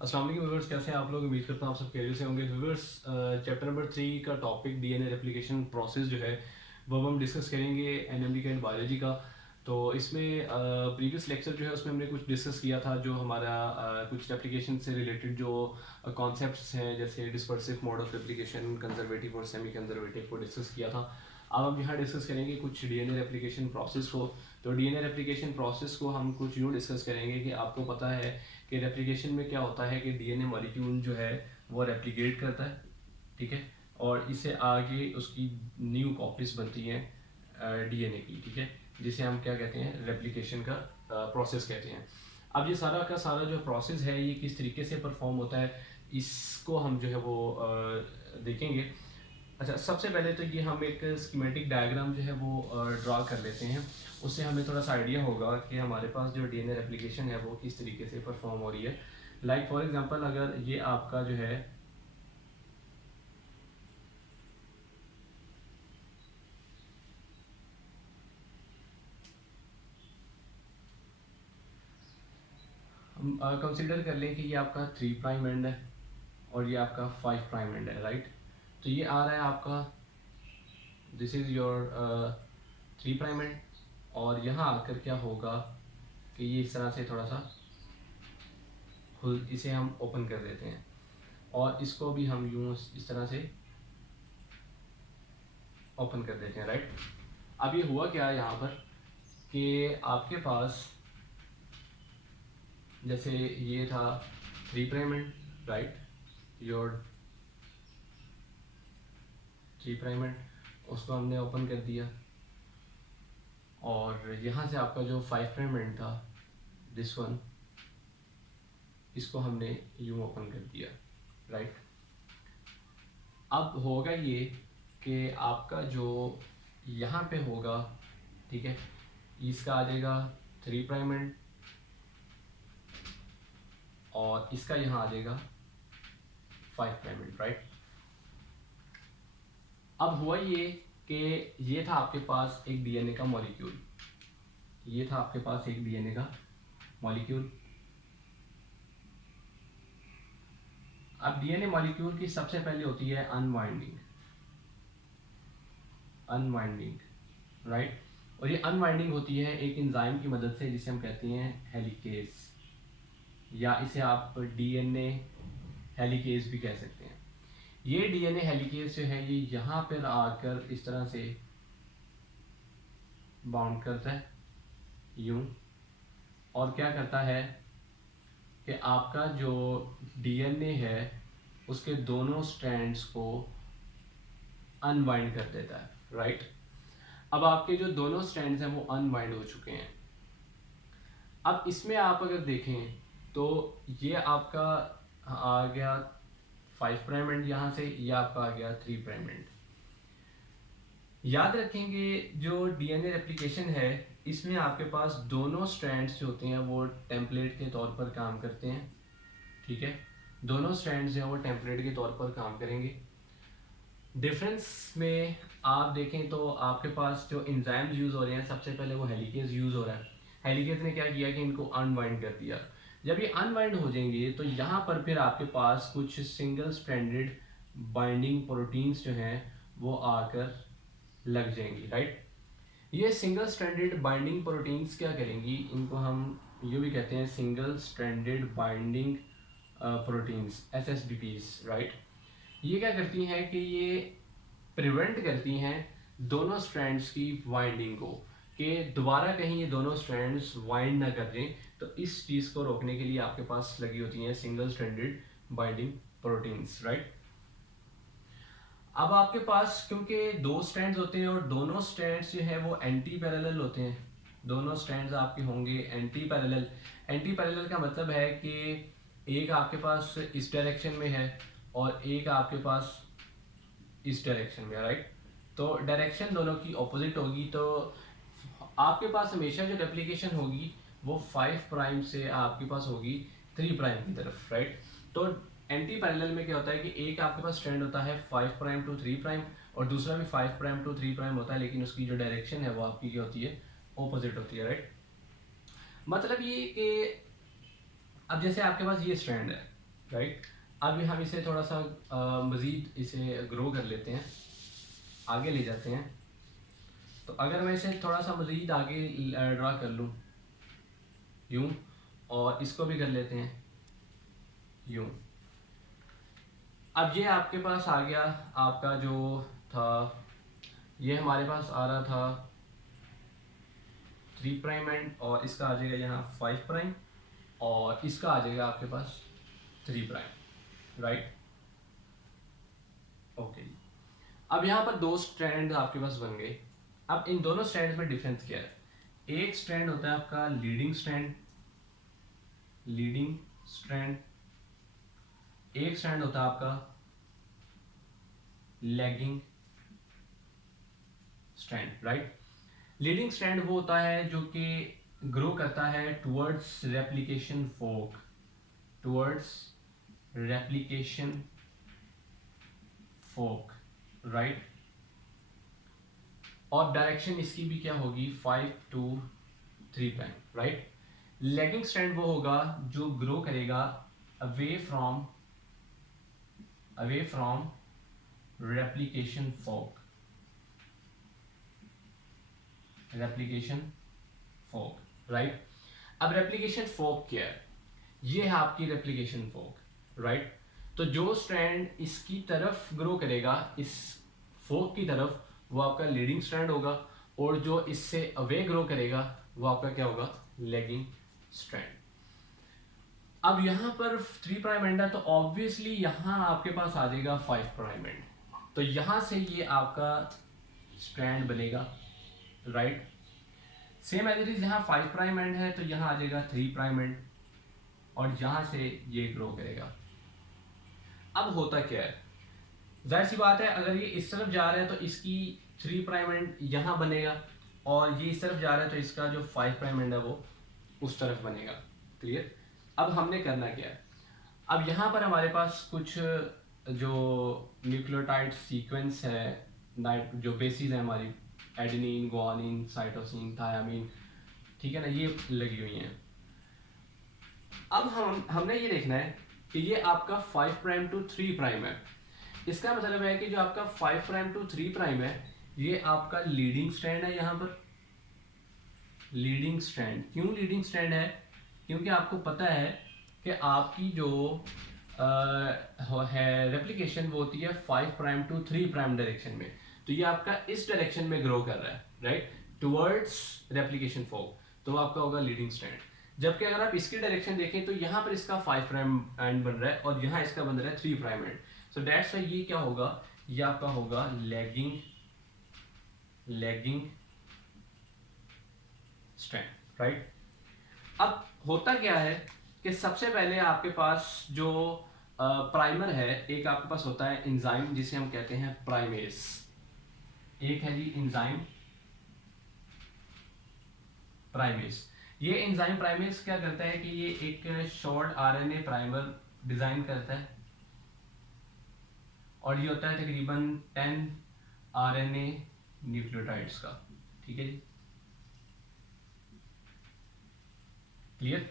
अस्सलाम वालेकुम व्यूअर्स, कैसे हैं आप लोग। उम्मीद करता हूँ आप सब खैरियत से होंगे। व्यूअर्स, चैप्टर नंबर 3 का टॉपिक डीएनए रेप्लिकेशन प्रोसेस जो है वो हम डिस्कस करेंगे एनाटॉमी एंड बायोलॉजी का। तो इसमें प्रीवियस लेक्चर जो है उसमें हमने कुछ डिस्कस किया था, जो हमारा कुछ रेप्लिकेशन से रिलेटेड जो कॉन्सेप्ट्स हैं, जैसे dispersive mode of replication, conservative और सेमी कंजर्वेटिव को डिस्कस किया था। अब हम यहाँ डिस्कस करेंगे कुछ डीएनए रेप्लिकेशन प्रोसेस को। तो डीएनए रेप्लिकेशन प्रोसेस को हम कुछ यूँ डिस्कस करेंगे कि आपको पता है कि रेप्लिकेशन में क्या होता है कि डीएनए मॉलिक्यूल जो है वो रेप्लिकेट करता है, ठीक है, और इससे आगे उसकी न्यू कॉपीज बनती हैं डीएनए की, ठीक है, जिसे हम क्या कहते हैं, रेप्लिकेशन का प्रोसेस कहते हैं। अब ये सारा का सारा जो प्रोसेस है ये किस तरीके से परफॉर्म होता है, इसको हम जो है वो देखेंगे। अच्छा, सबसे पहले तो ये हम एक स्कीमेटिक डायग्राम जो है वो ड्रा कर लेते हैं। उससे हमें थोड़ा सा आइडिया होगा कि हमारे पास जो डीएनए रेप्लिकेशन है वो किस तरीके से परफॉर्म हो रही है। लाइक फॉर एग्जांपल, अगर ये आपका जो है हम कंसिडर कर लें कि ये आपका 3 प्राइम एंड है और ये आपका 5 प्राइम एंड है, राइट। तो ये आ रहा है आपका, this is your 3 prime and, और यहाँ आकर क्या होगा कि ये इस तरह से थोड़ा सा खुल, इसे हम ओपन कर देते हैं और इसको भी हम यूँ इस तरह से ओपन कर देते हैं, राइट। अब ये हुआ क्या यहाँ पर कि आपके पास जैसे ये था 3 prime and, right, your 3 prime and, उसको हमने ओपन कर दिया, और यहाँ से आपका जो 5 प्राइम एंड था, दिस वन, इसको हमने यूँ ओपन कर दिया, राइट। अब होगा ये कि आपका जो यहाँ पे होगा, ठीक है, इसका आ जाएगा 3 प्राइम एंड और इसका यहाँ आ जाएगा 5 प्राइम एंड, राइट। अब हुआ ये कि ये था आपके पास एक डीएनए का मॉलिक्यूल, ये था आपके पास एक डीएनए का मॉलिक्यूल। अब डीएनए मॉलिक्यूल की सबसे पहले होती है अनवाइंडिंग, राइट। और ये अनवाइंडिंग होती है एक एंजाइम की मदद से, जिसे हम कहते हैं हेलिकेज, या इसे आप डीएनए हेलिकेज भी कह सकते हैं। ये डीएनए हेलिकेज जो है ये यहाँ पर आकर इस तरह से बाउंड करता है यूं, और क्या करता है कि आपका जो डीएनए है उसके दोनों स्ट्रैंड्स को अनवाइंड कर देता है, राइट। अब आपके जो दोनों स्ट्रैंड्स हैं वो अनवाइंड हो चुके हैं। अब इसमें आप अगर देखें तो ये आपका आ गया 5 प्राइम एंड, यहाँ से ये आपका आ गया 3 प्राइम एंड। याद रखेंगे जो डीएनए रेप्लिकेशन है इसमें आपके पास दोनों स्ट्रैंड्स जो होते हैं वो टेम्पलेट के तौर पर काम करते हैं, ठीक है, दोनों स्ट्रैंड्स हैं वो टेम्पलेट के तौर पर काम करेंगे। डिफरेंस में आप देखें तो आपके पास जो एंजाइम्स यूज़ हो रहे हैं, सबसे पहले वो हेलिकेज यूज़ हो रहा है। हेलिकेज ने क्या किया कि इनको अनवाइंड कर दिया। जब ये अनवाइंड हो जाएंगे तो यहाँ पर फिर आपके पास कुछ सिंगल स्ट्रैंडेड बाइंडिंग प्रोटीन्स जो हैं वो आकर लग जाएंगी, राइट। ये सिंगल स्ट्रैंडेड बाइंडिंग प्रोटीन्स क्या करेंगी, इनको हम यूँ भी कहते हैं single stranded binding proteins, SSBPs, right. ये क्या करती हैं कि ये प्रिवेंट करती हैं दोनों स्ट्रैंड्स की वाइंडिंग को, कि दोबारा कहीं ये दोनों स्ट्रैंड्स वाइंड ना कर दें। तो इस चीज़ को रोकने के लिए आपके पास लगी होती हैं single stranded binding proteins, right. अब आपके पास क्योंकि दो स्ट्रैंड्स होते हैं और दोनों स्ट्रैंड्स जो है वो एंटी पैरेलल होते हैं, दोनों स्ट्रैंड्स आपके होंगे एंटी पैरेलल। एंटी पैरेलल का मतलब है कि एक आपके पास इस डायरेक्शन में है और एक आपके पास इस डायरेक्शन में, राइट। तो डायरेक्शन दोनों की ऑपोजिट होगी, तो आपके पास हमेशा जो रेप्लिकेशन होगी वो 5 प्राइम से आपके पास होगी 3 प्राइम की तरफ, राइट। तो एंटी पैरेलल में क्या होता है कि एक आपके पास स्ट्रैंड होता है 5 प्राइम टू 3 प्राइम और दूसरा भी 5 प्राइम टू 3 प्राइम होता है, लेकिन उसकी जो डायरेक्शन है वो आपकी क्या होती है, ऑपोजिट होती है, राइट। मतलब ये कि अब जैसे आपके पास ये स्ट्रैंड है, राइट। अब हम इसे थोड़ा सा मज़ीद इसे ग्रो कर लेते हैं, आगे ले जाते हैं। तो अगर मैं इसे थोड़ा सा मज़ीद आगे ड्रा कर लूँ यूँ, और इसको भी कर लेते हैं यूँ। अब ये आपके पास आ गया, आपका जो था ये हमारे पास आ रहा था 3 प्राइम एंड, और इसका आ जाएगा यहाँ 5 प्राइम, और इसका आ जाएगा आपके पास 3 प्राइम, राइट। ओके, अब यहाँ पर दो स्ट्रैंड आपके पास बन गए। अब इन दोनों स्ट्रैंड में डिफरेंस क्या है? एक स्ट्रैंड होता है आपका लीडिंग स्ट्रैंड, लीडिंग स्ट्रैंड, एक स्ट्रैंड होता है आपका lagging strand, right. Leading strand वो होता है जो कि ग्रो करता है towards replication fork, towards replication fork, right. और डायरेक्शन इसकी भी क्या होगी? 5 to 3 prime, right. Lagging strand वो होगा जो ग्रो करेगा away from replication fork, replication fork, right. अब रेप्लिकेशन फोक क्या है? ये है आपकी रेप्लिकेशन फोक, राइट। तो जो स्ट्रैंड इसकी तरफ ग्रो करेगा, इस फोक की तरफ, वो आपका लीडिंग स्ट्रैंड होगा, और जो इससे अवे ग्रो करेगा वो आपका क्या होगा? Lagging strand. अब यहाँ पर 3 प्राइम एंड है, तो ऑब्वियसली यहाँ आपके पास आ जाएगा 5 प्राइम एंड, तो यहाँ से ये आपका स्ट्रैंड बनेगा, right. Same as it is यहाँ 5 प्राइम एंड है, तो यहाँ आ जाएगा 3 प्राइम एंड, और यहाँ से ये ग्रो करेगा। अब होता क्या है? जाहिर सी बात है, अगर ये इस तरफ जा रहा है तो इसकी 3 प्राइम एंड यहाँ बनेगा, और ये इस तरफ जा रहा है तो इसका जो 5 प्राइम एंड है वो उस तरफ बनेगा। क्लियर? अब हमने करना क्या है? अब यहाँ पर हमारे पास कुछ जो न्यूक्लियोटाइड सीक्वेंस है, नाइट जो बेसिस है हमारी, एडेनिन, गुआनिन, साइटोसिन, थायामीन, ठीक है ना, ये लगी हुई हैं। अब हमने ये देखना है कि ये आपका 5 प्राइम टू 3 प्राइम है। इसका मतलब है कि जो आपका 5 प्राइम टू 3 प्राइम है, ये आपका लीडिंग स्ट्रैंड है। यहाँ पर लीडिंग स्ट्रैंड, क्यों लीडिंग स्ट्रैंड है? क्योंकि आपको पता है कि आपकी जो है रेप्लिकेशन वो होती है 5 प्राइम टू 3 प्राइम डायरेक्शन में, तो ये आपका इस डायरेक्शन में ग्रो कर रहा है, राइट, टुवर्ड्स रेप्लिकेशन फोक, तो आपका होगा लीडिंग स्ट्रैंड। जबकि अगर आप इसकी डायरेक्शन देखें तो यहाँ पर इसका 5 प्राइम एंड बन रहा है, और यहाँ इसका बन रहा है 3 prime and, so that's why ये क्या होगा? ये आपका होगा लैगिंग स्ट्रैंड, राइट। अब होता क्या है कि सबसे पहले आपके पास जो प्राइमर है, एक आपके पास होता है एंजाइम जिसे हम कहते हैं प्राइमेस, एक है जी एंजाइम प्राइमेस। ये एंजाइम प्राइमेस क्या करता है कि ये एक शॉर्ट आरएनए प्राइमर डिजाइन करता है, और ये होता है तकरीबन 10 आरएनए न्यूक्लियोटाइड्स का, ठीक है जी, क्लियर।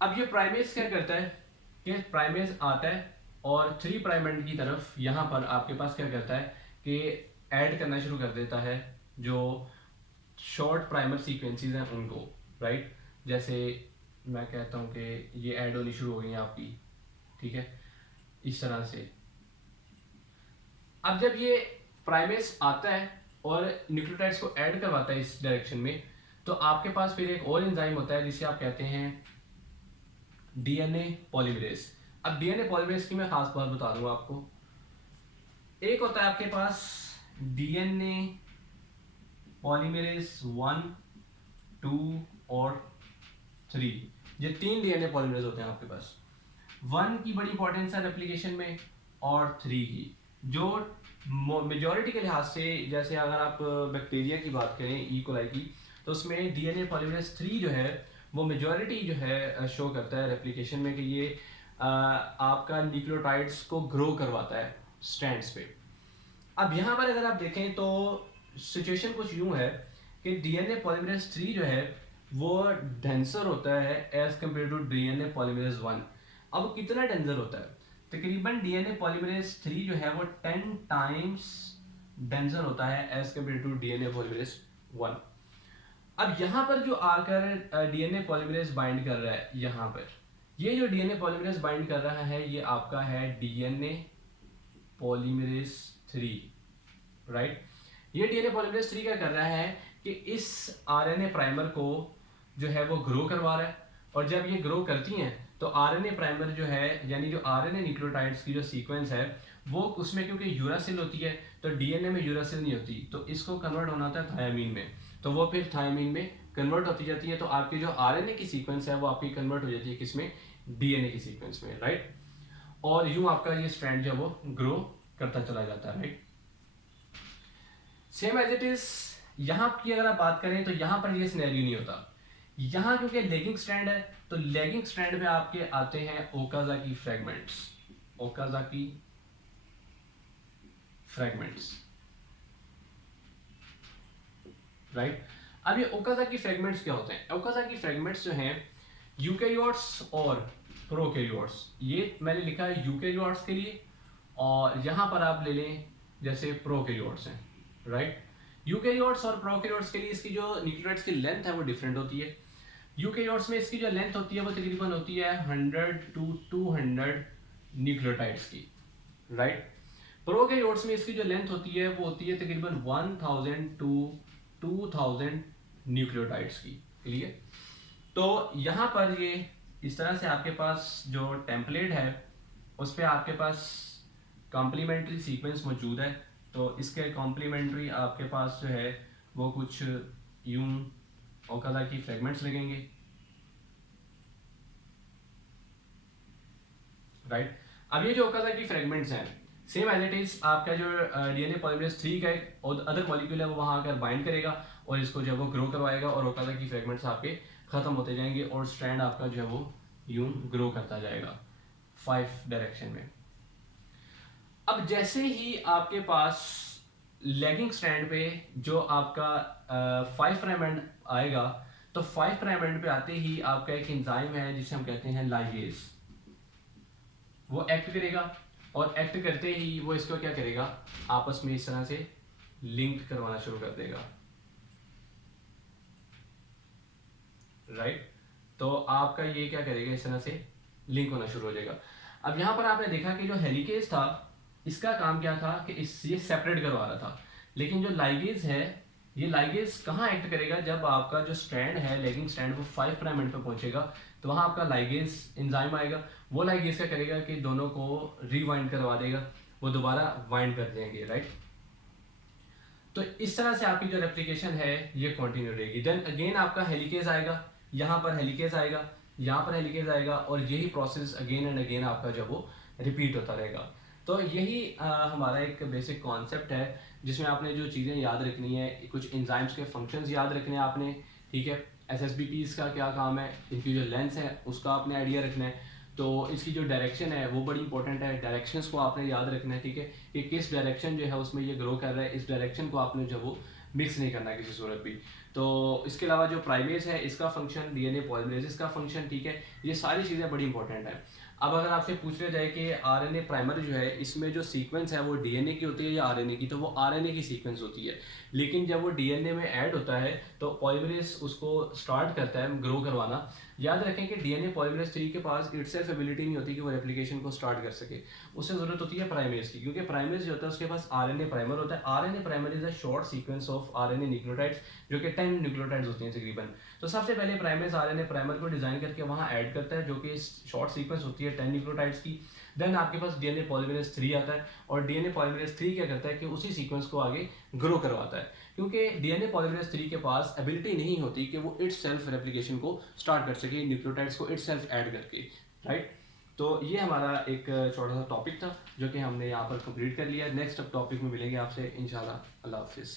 अब ये प्राइमेस क्या करता है कि प्राइमेस आता है और 3 प्राइम एंड की तरफ यहाँ पर आपके पास क्या करता है कि ऐड करना शुरू कर देता है जो शॉर्ट प्राइमर सीक्वेंसेस हैं उनको, राइट। जैसे मैं कहता हूँ कि ये ऐड होनी शुरू हो गई हैं आपकी, ठीक है, इस तरह से। अब जब ये प्राइमेस आता है और न्यूक्लियोटाइड्स को ऐड करवाता है इस डायरेक्शन में, तो आपके पास फिर एक और एंजाइम होता है जिसे आप कहते हैं डीएनए पॉलीमरेज। अब डीएनए पॉलीमरेज की मैं खास बात बता दूंगा आपको। एक होता है आपके पास डीएनए पॉलीमरेज 1, 2 और 3, ये 3 डीएनए पॉलीमरेज होते हैं आपके पास। 1 की बड़ी इंपॉर्टेंस है रेप्लिकेशन में, और 3 की जो मेजॉरिटी के लिहाज से, जैसे अगर आप बैक्टीरिया की बात करें, ई कोलाई की, तो उसमें डीएनए पॉलीमरेज 3 जो है वो मेजॉरिटी जो है शो करता है रेप्लिकेशन में कि ये आपका न्यूक्लियोटाइड्स को ग्रो करवाता है स्ट्रैंड्स पे। अब यहाँ पर अगर आप देखें तो सिचुएशन कुछ यूँ है कि डीएनए पॉलीमरेज 3 जो है वो डेंसर होता है as compared to DNA polymerase 1। अब कितना डेंजर होता है? तकरीबन डीएनए पॉलीमरेज 3 जो है वो 10 टाइम्स डेंजर होता है as compared to DNA polymerase 1। अब यहाँ पर जो आकर डीएनए पॉलीमरेज बाइंड कर रहा है, यहाँ पर ये जो डीएनए पॉलीमरेज बाइंड कर रहा है ये आपका है डीएनए पॉलीमरेज 3, राइट। ये डीएनए पॉलीमरेज 3 क्या कर रहा है कि इस आरएनए प्राइमर को जो है वो ग्रो करवा रहा है, और जब ये ग्रो करती हैं तो आरएनए प्राइमर जो है यानी जो आरएनए न्यूक्लियोटाइड्स की जो सीक्वेंस है वो उसमें क्योंकि यूरासिल होती है तो डीएनए में यूरासिल नहीं होती, तो इसको कन्वर्ट होना होता है थायमीन में, तो वो फिर थायमीन में कन्वर्ट होती जाती है, तो आपकी जो आरएनए की सीक्वेंस है वो आपकी कन्वर्ट हो जाती है किसमें? डीएनए की सीक्वेंस में, राइट। और यूं आपका ये स्ट्रैंड जो है वो ग्रो करता चला जाता है, right. Same as it is यहाँ की अगर आप बात करें तो यहाँ पर ये सिनेरियो नहीं होता। यहाँ क्योंकि लेगिंग स्ट्रैंड है तो लेगिंग स्ट्रैंड में आपके आते हैं Okazaki fragments, Okazaki fragments, right. अब ये ओकाजाकी फ्रैगमेंट्स क्या होते हैं? ओकाजाकी फ्रैगमेंट्स जो हैं यूकैरियोट्स और प्रोकैरियोट्स, ये मैंने लिखा है यूकैरियोट्स के लिए, और यहाँ पर आप ले लें जैसे प्रोकैरियोट्स हैं, राइट। यूकैरियोट्स और प्रोकैरियोट्स के लिए इसकी जो न्यूक्लियोटाइड्स की लेंथ है वो डिफरेंट होती है। यूकैरियोट्स में इसकी जो लेंथ होती है वो तकरीबन होती है 100 to 200 न्यूक्लियोटाइड्स की, राइट। प्रोकैरियोट्स में इसकी जो लेंथ होती है वो होती है तकरीबन 1000 to 2000 न्यूक्लियोटाइड्स की, क्लियर। तो यहाँ पर ये इस तरह से आपके पास जो टेम्पलेट है उस पर आपके पास कॉम्प्लीमेंट्री सीक्वेंस मौजूद है, तो इसके कॉम्प्लीमेंट्री आपके पास जो है वो कुछ यूं ओकाजाकी फ्रैगमेंट्स लगेंगे, राइट। अब ये जो ओकाजाकी फ्रैगमेंट्स हैं सेम एज इट इज आपका जो डीएनए पॉलीमरेज 3 का एक और अदर मॉलिक्यूल है वो वहां आकर बाइंड करेगा और इसको जो है वो ग्रो करवाएगा, और ओकाजाकी फ्रैगमेंट्स आपके खत्म होते जाएंगे और स्ट्रैंड आपका जो है वो यूं ग्रो करता जाएगा 5 डायरेक्शन में। अब जैसे ही आपके पास लेगिंग स्ट्रैंड पे जो आपका 5 प्राइम एंड आएगा तो 5 प्राइम एंड पे आते ही आपका एक एंजाइम है जिसे हम कहते हैं लाइगेज, वो एक्ट करेगा, और एक्ट करते ही वो इसको क्या करेगा? आपस में इस तरह से लिंक करवाना शुरू कर देगा, राइट। तो आपका ये क्या करेगा? इस तरह से लिंक होना शुरू हो जाएगा। अब यहां पर आपने देखा कि जो हेलिकेज था इसका काम क्या था कि ये सेपरेट करवा रहा था, लेकिन जो लाइगेज है ये लाइगेज कहाँ एक्ट करेगा? जब आपका जो स्ट्रैंड है लेगिंग स्ट्रैंड वो 5 प्राइम एंड पे पहुंचेगा तो वहां आपका लाइगेज एंजाइम आएगा, वो लाइगेज क्या करेगा कि दोनों को रीवाइंड करवा देगा, वो दोबारा वाइंड कर देंगे, राइट। तो इस तरह से आपकी जो रेप्लिकेशन है ये कंटिन्यू रहेगी। देन अगेन आपका हेलिकेज आएगा, यहाँ पर हेलिकेज आएगा, यहाँ पर हेलिकेज आएगा, और यही प्रोसेस अगेन एंड अगेन आपका जो वो रिपीट होता रहेगा। तो यही हमारा एक बेसिक कॉन्सेप्ट है जिसमें आपने जो चीज़ें याद रखनी है, कुछ एंजाइम्स के फंक्शंस याद रखने हैं आपने, ठीक है। एसएसबीपीज का क्या काम है, इनकी जो लेंस है उसका आपने आइडिया रखना है, तो इसकी जो डायरेक्शन है वो बड़ी इंपॉर्टेंट है, डायरेक्शंस को आपने याद रखना है, ठीक है, कि किस डायरेक्शन जो है उसमें ये ग्रो कर रहा है, इस डायरेक्शन को आपने जो वो मिक्स नहीं करना किसी सूरत भी। तो इसके अलावा जो प्राइमेज है इसका फंक्शन, डीएनए पॉलीमरेज का फंक्शन, ठीक है, ये सारी चीज़ें बड़ी इंपॉर्टेंट है। अब अगर आपसे पूछ लिया जाए कि आरएनए प्राइमर जो है इसमें जो सीक्वेंस है वो डीएनए की होती है या आरएनए की, तो वो आरएनए की सीक्वेंस होती है, लेकिन जब वो डीएनए में ऐड होता है तो पॉलीमरेज उसको स्टार्ट करता है ग्रो करवाना। याद रखें कि डीएनए पॉलीमरेज 3 के पास इटसेल्फ एबिलिटी नहीं होती कि वो रेप्लिकेशन को स्टार्ट कर सके, उससे ज़रूरत होती है प्राइमेज की, क्योंकि प्राइमेज जो होता है उसके पास आरएनए प्राइमर होता है। RNA primer is a short sequence of RNA nucleotides, जो कि 10 न्यूक्लियोटाइड्स होती हैं तकरीबन। तो सबसे पहले प्राइमेज आरएनए प्राइमर को डिजाइन करके वहाँ ऐड करता है, जो कि शॉर्ट सीक्वेंस होती है 10 न्यूक्लियोटाइड्स की। देन आपके पास डीएनए पॉलीमरेज 3 आता है, और डीएनए पॉलीमरेज 3 क्या करता है कि उसी सीक्वेंस को आगे ग्रो करवाता है, क्योंकि डीएनए पॉलीमरेज 3 के पास एबिलिटी नहीं होती कि वो इटसेल्फ रेप्लिकेशन को स्टार्ट कर सके न्यूक्लियोटाइड्स को इटसेल्फ ऐड करके, राइट। तो ये हमारा एक छोटा सा टॉपिक था जो कि हमने यहाँ पर कंप्लीट कर लिया। नेक्स्ट टॉपिक में मिलेंगे आपसे इंशाल्लाह। अल्लाह हाफिज़।